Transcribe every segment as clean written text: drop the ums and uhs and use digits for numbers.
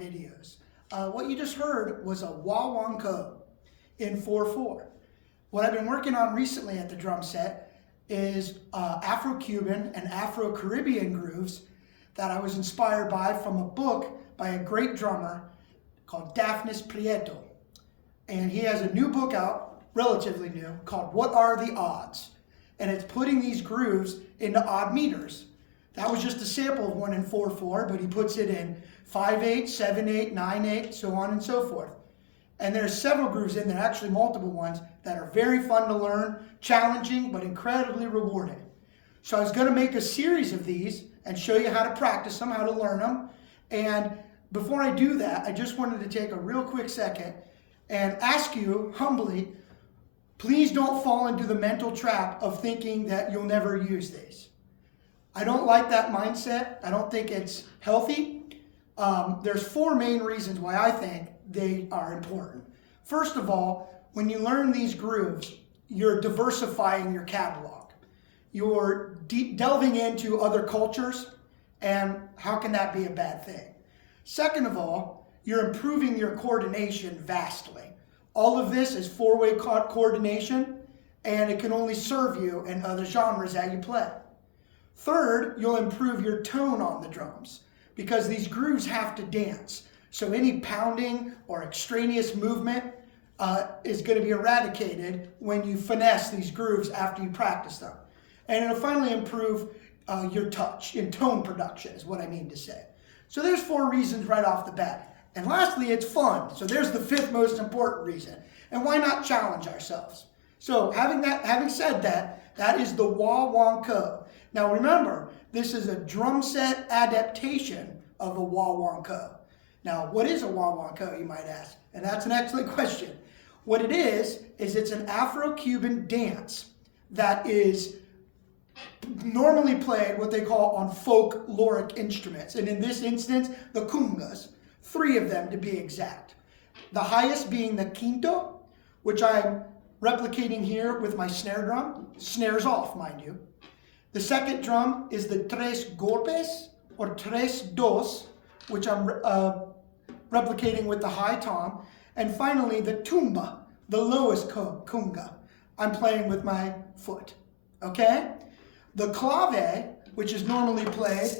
videos. What you just heard was a Guaguanco in 4/4. What I've been working on recently at the drum set is Afro-Cuban and Afro-Caribbean grooves that I was inspired by from a book by a great drummer called Daphnis Prieto. And he has a new book out, relatively new, called What Are the Odds? And it's putting these grooves into odd meters. That was just a sample of one in 4/4, but he puts it in 5/8, 7/8, 9/8, so on and so forth. And there's several grooves in there, actually multiple ones, that are very fun to learn, challenging, but incredibly rewarding. So I was going to make a series of these and show you how to practice them, how to learn them. And before I do that, I just wanted to take a real quick second and ask you humbly, please don't fall into the mental trap of thinking that you'll never use these. I don't like that mindset. I don't think it's healthy. There's four main reasons why I think they are important. First of all, when you learn these grooves, you're diversifying your catalog. You're delving into other cultures, and how can that be a bad thing? Second of all, you're improving your coordination vastly. All of this is four-way coordination, and it can only serve you in other genres that you play. Third, you'll improve your tone on the drums because these grooves have to dance. So any pounding or extraneous movement is going to be eradicated when you finesse these grooves after you practice them. And it'll finally improve your touch in tone production is what I mean to say. So there's four reasons right off the bat. And lastly, it's fun. So there's the fifth most important reason. And why not challenge ourselves? So having said that, that is the Guaguanco. Now remember, this is a drum set adaptation of a Guaguanco. Now, what is a Guaguanco, you might ask? And that's an excellent question. What it is it's an Afro-Cuban dance that is normally played what they call on folkloric instruments. And in this instance, the congas, 3 of them to be exact. The highest being the quinto, which I'm replicating here with my snare drum. Snares off, mind you. The second drum is the tres golpes, or tres dos, which I'm replicating with the high tom. And finally, the tumba, the lowest conga, I'm playing with my foot. Okay? The clave, which is normally played,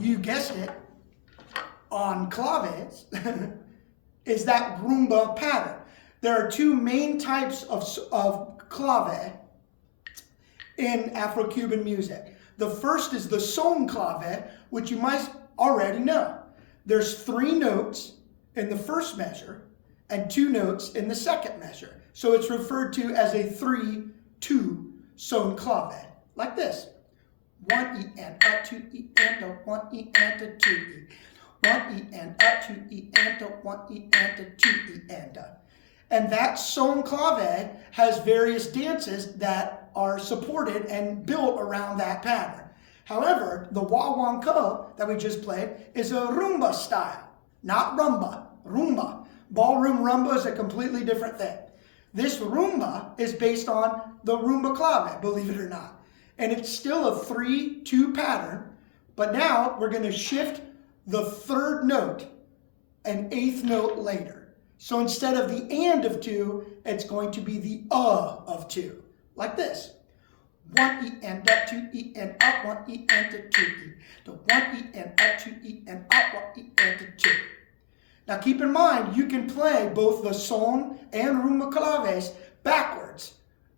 you guessed it, on claves, is that rumba pattern. There are 2 main types of clave in Afro-Cuban music. The first is the son clave, which you might already know. There's 3 notes in the first measure and 2 notes in the second measure. So it's referred to as a 3-2 son clave, like this. 1 E and a 2 E and a 1 E and a 2 E. 1 E and a 2 E and a 1 E and a 2 E and a. And that son clave has various dances that are supported and built around that pattern. However, the Guaguanco that we just played is a rumba style, not rumba, rumba. Ballroom rumba is a completely different thing. This rumba is based on the rumba clave, believe it or not. And it's still a 3-2 pattern, but now we're going to shift the 3rd note an 8th note later. So instead of the and of 2, it's going to be the of 2, like this. 1 E and a 2 E and a 1 E and a 2 E. The 1 E and a 2 E and a 1 E and a 2. Now keep in mind, you can play both the son and rumba claves backwards,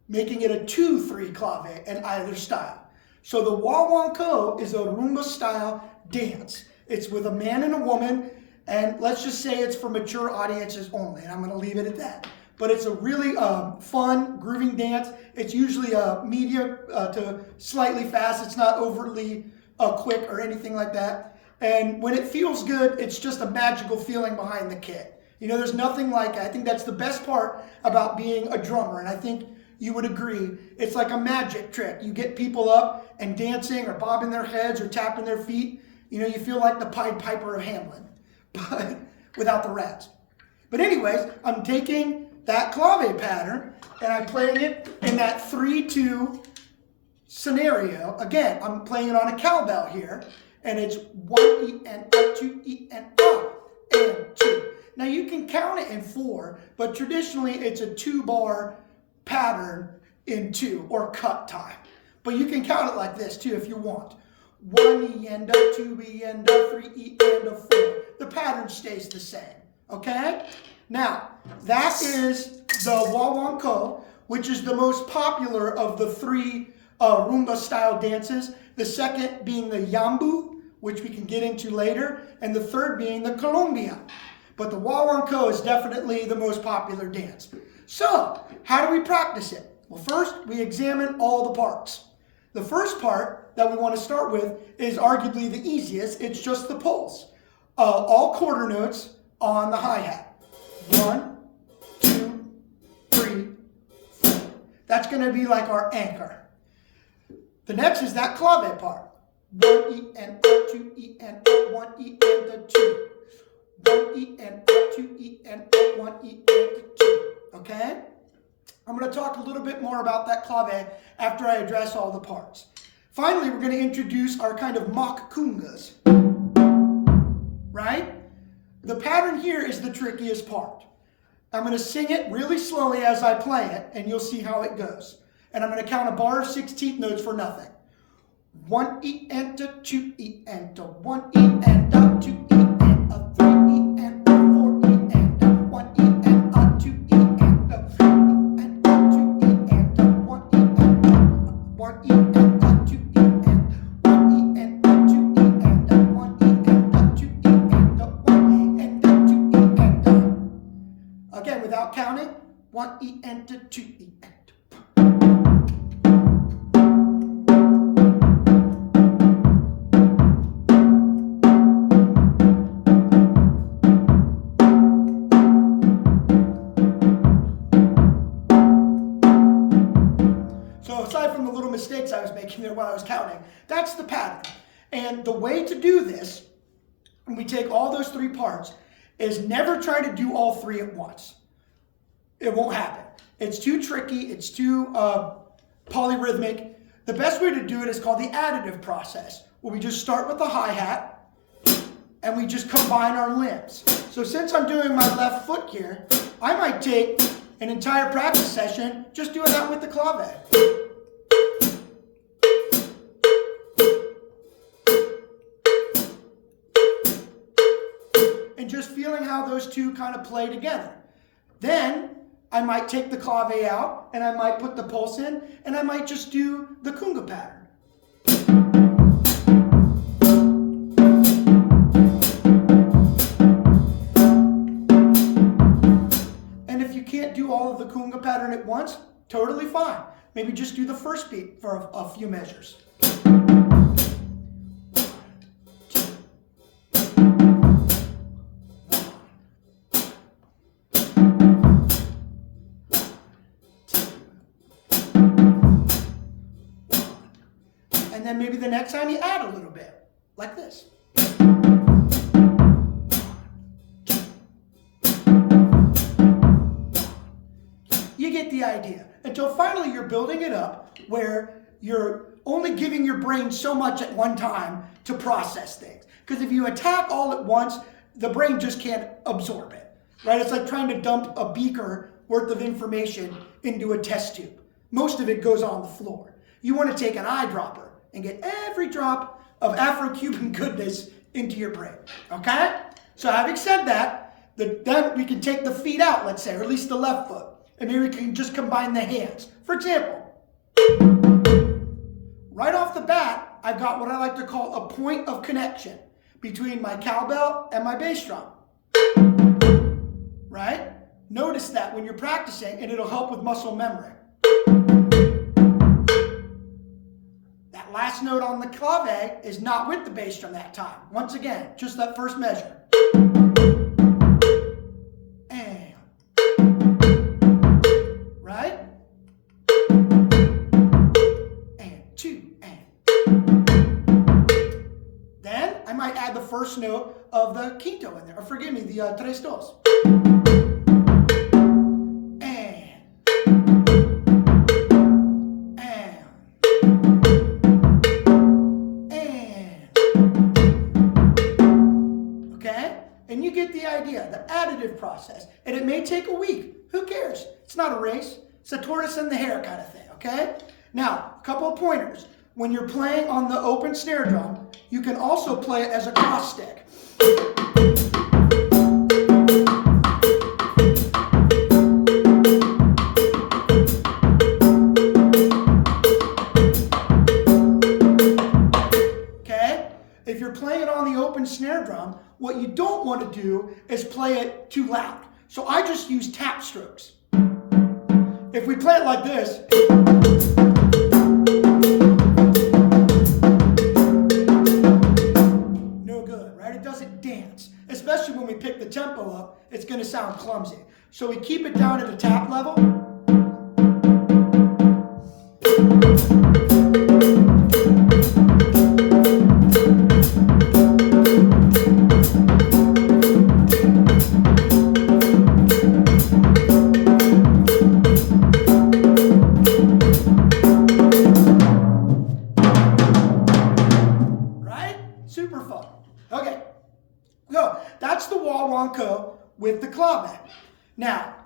making it a 2-3 clave in either style. So the Guaguanco is a rumba style dance. It's with a man and a woman, and let's just say it's for mature audiences only, and I'm going to leave it at that. But it's a really fun, grooving dance. It's usually medium to slightly fast. It's not overtly quick or anything like that. And when it feels good, it's just a magical feeling behind the kit. You know, there's nothing like it. I think that's the best part about being a drummer, and I think you would agree. It's like a magic trick. You get people up and dancing or bobbing their heads or tapping their feet. You know, you feel like the Pied Piper of Hamelin, but without the rats. But anyways, I'm taking that clave pattern and I'm playing it in that 3-2 scenario. Again, I'm playing it on a cowbell here, and it's 1 E and a 2 E and a. Now you can count it in 4, but traditionally it's a 2-bar pattern in 2 or cut time. But you can count it like this too if you want. 1 E and a 2 E and a 3 E and a 4. The pattern stays the same. Okay? Now, that is the Guaguanco, which is the most popular of the 3 rumba-style dances. The second being the Yambu, which we can get into later, and the third being the Colombia. But the Guaguanco is definitely the most popular dance. So, how do we practice it? Well, first, we examine all the parts. The first part that we want to start with is arguably the easiest. It's just the pulse. All quarter notes on the hi-hat. 1, 2, 3, 4. That's going to be like our anchor. The next is that clave part. 1 E and a 2 E and a 1 E and a 2. 1 E and a 2 E and a 1 E and a 2. Okay? I'm going to talk a little bit more about that clave after I address all the parts. Finally, we're going to introduce our kind of mock kungas. Right? The pattern here is the trickiest part. I'm going to sing it really slowly as I play it, and you'll see how it goes. And I'm going to count a bar of 16th notes for nothing. 1 E and a 2 E and a 1 E and a 2 E and a 3 E and a 4 E and a 1 E and a 2 E and a 3 E and a 2 E and a 1 E and a 1 E and a 2 E and 1 E and a 2 E and a 1 E and a 2 E and a 1 E and a 2 E and a. Again, without counting, 1 E and a 2 E and a. Aside from the little mistakes I was making there while I was counting, that's the pattern. And the way to do this, when we take all those 3 parts, is never try to do all 3 at once. It won't happen. It's too tricky. It's too polyrhythmic. The best way to do it is called the additive process, where we just start with the hi-hat and we just combine our limbs. So since I'm doing my left foot here, I might take an entire practice session just doing that with the clave. Just feeling how those two kind of play together. Then I might take the clave out and I might put the pulse in and I might just do the kunga pattern. And if you can't do all of the kunga pattern at once, totally fine. Maybe just do the first beat for a few measures. And then maybe the next time you add a little bit, like this. You get the idea. Until finally you're building it up where you're only giving your brain so much at one time to process things. Because if you attack all at once, the brain just can't absorb it. Right? It's like trying to dump a beaker worth of information into a test tube. Most of it goes on the floor. You want to take an eyedropper and get every drop of Afro-Cuban goodness into your brain, okay? So having said that, then we can take the feet out, let's say, or at least the left foot, and maybe we can just combine the hands. For example, right off the bat, I've got what I like to call a point of connection between my cowbell and my bass drum, right? Notice that when you're practicing, and it'll help with muscle memory. Last note on the clave is not with the bass drum that time. Once again, just that first measure. And. Right? And 2, and. Then I might add the first note of the quinto in there, or forgive me, the tres dos. take a week. Who cares? It's not a race. It's a tortoise and the hare kind of thing, okay? Now, a couple of pointers. When you're playing on the open snare drum, you can also play it as a cross stick. Okay? If you're playing it on the open snare drum, what you don't want to do is play it too loud. So I just use tap strokes. If we play it like this, no good, right? It doesn't dance. Especially when we pick the tempo up, it's going to sound clumsy. So we keep it down at a tap level. Super fun. Okay, so that's the guaguanco with the clave. Now,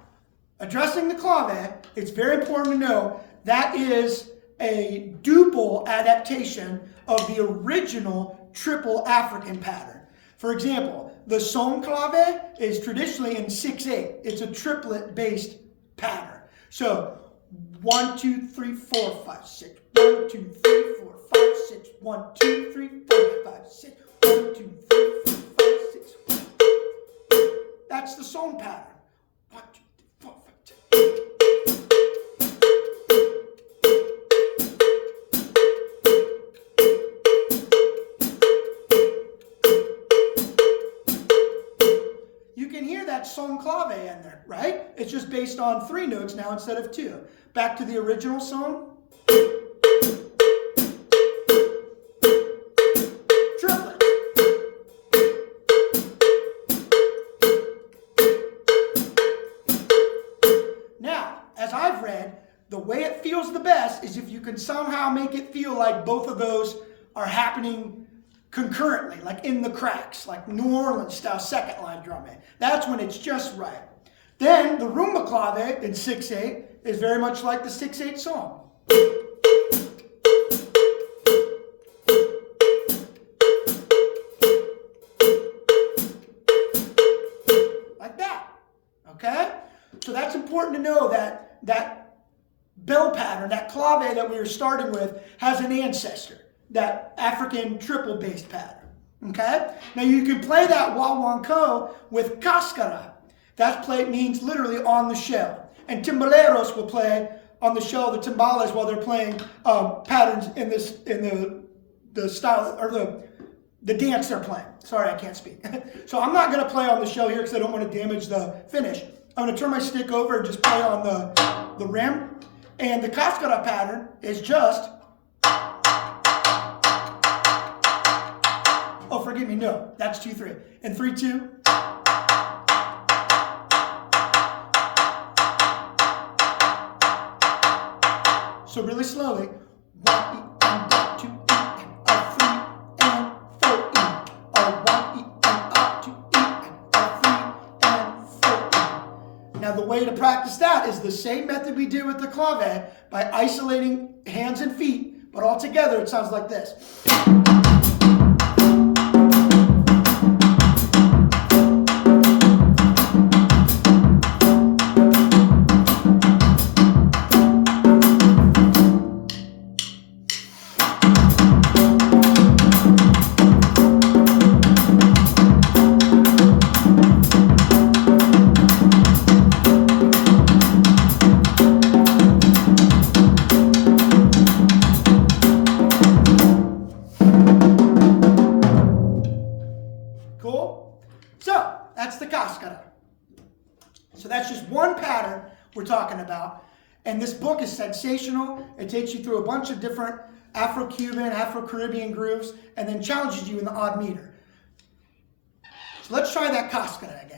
addressing the clave, it's very important to know that is a duple adaptation of the original triple African pattern. For example, the son clave is traditionally in 6/8. It's a triplet-based pattern. So 1, 2, 3, 4, 5, 6. 1, 2, 3, 4, 5, 6. 1, 2, 3, 4, 5, 6. 1, 2, 3, 4, 5, 6. That's the son pattern. 1, 2, 3, 4, 5, 6. You can hear that son clave in there, right? It's just based on 3 notes now instead of 2. Back to the original son. Triplet. Now, as I've read, the way it feels the best is if you can somehow make it feel like both of those are happening concurrently, like in the cracks, like New Orleans style second line drumming. That's when it's just right. Then the rumba clave in 6/8 is very much like the 6/8 song. Like that. Okay? So that's important to know that that bell pattern, that clave that we were starting with, has an ancestor, that African triple-based pattern. Okay? Now you can play that guaguanco with cascara. That play means literally on the shell. And timbaleros will play on the shell of the timbales while they're playing patterns in the style or the dance they're playing. Sorry, I can't speak. So I'm not going to play on the shell here because I don't want to damage the finish. I'm going to turn my stick over and just play on the rim. And the cascara pattern is just... Oh, forgive me, no. That's 2-3. And 3-2. So really slowly, 1 E and 2 E and a 3 and 4 E, a 1 E and a 2 E and a 3 and 4 E. Now the way to practice that is the same method we did with the clave by isolating hands and feet, but all together it sounds like this. Cool? So, that's the cascara. So that's just one pattern we're talking about. And this book is sensational. It takes you through a bunch of different Afro-Cuban, Afro-Caribbean grooves, and then challenges you in the odd meter. So let's try that cascara again.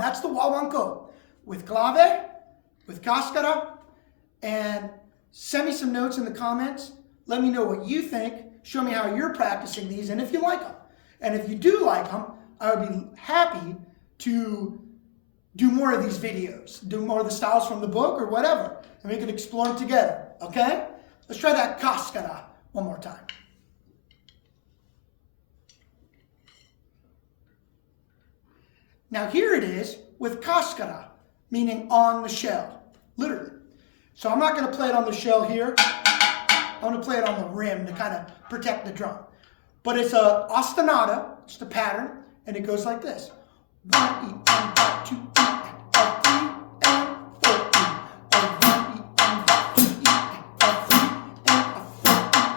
That's the Guaguanco with clave, with cascara, and send me some notes in the comments. Let me know what you think. Show me how you're practicing these and if you like them. And if you do like them, I would be happy to do more of these videos, do more of the styles from the book or whatever, and we can explore them together, okay? Let's try that cascara one more time. Now here it is with cascara, meaning on the shell, literally. So I'm not going to play it on the shell here. I'm going to play it on the rim to kind of protect the drum. But it's a ostinata, it's the pattern, and it goes like this. 1 E and 2 E and 3 and 4 E. 1 E and 2 E and 3 and 4 E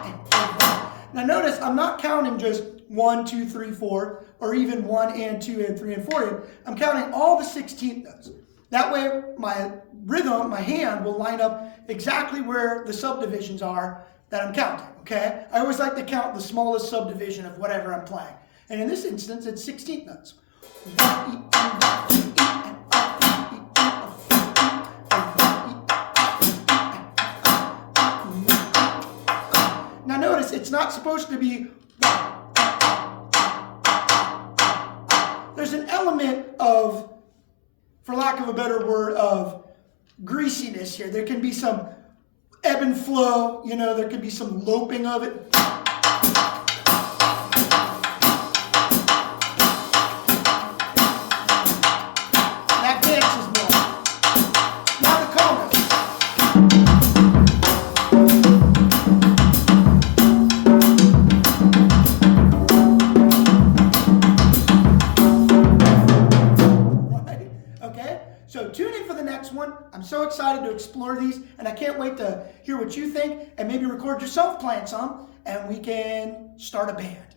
and 1. Now notice I'm not counting just 1, 2, 3, 4, or even 1 and 2 and 3 and 4. I'm counting all the 16th notes. That way my rhythm, my hand will line up exactly where the subdivisions are that I'm counting, okay? I always like to count the smallest subdivision of whatever I'm playing. And in this instance, it's 16th notes. 1 E and 2 E and 3 E and 4 E. Now notice it's not supposed to be. There's an element of, for lack of a better word, of greasiness here. There can be some ebb and flow, you know, there could be some loping of it. That dances more. Now the congas. Right? Okay? So tune in for the next one. I'm so excited to explore these, and I can't wait to hear what you think, and maybe record yourself playing some, and we can start a band.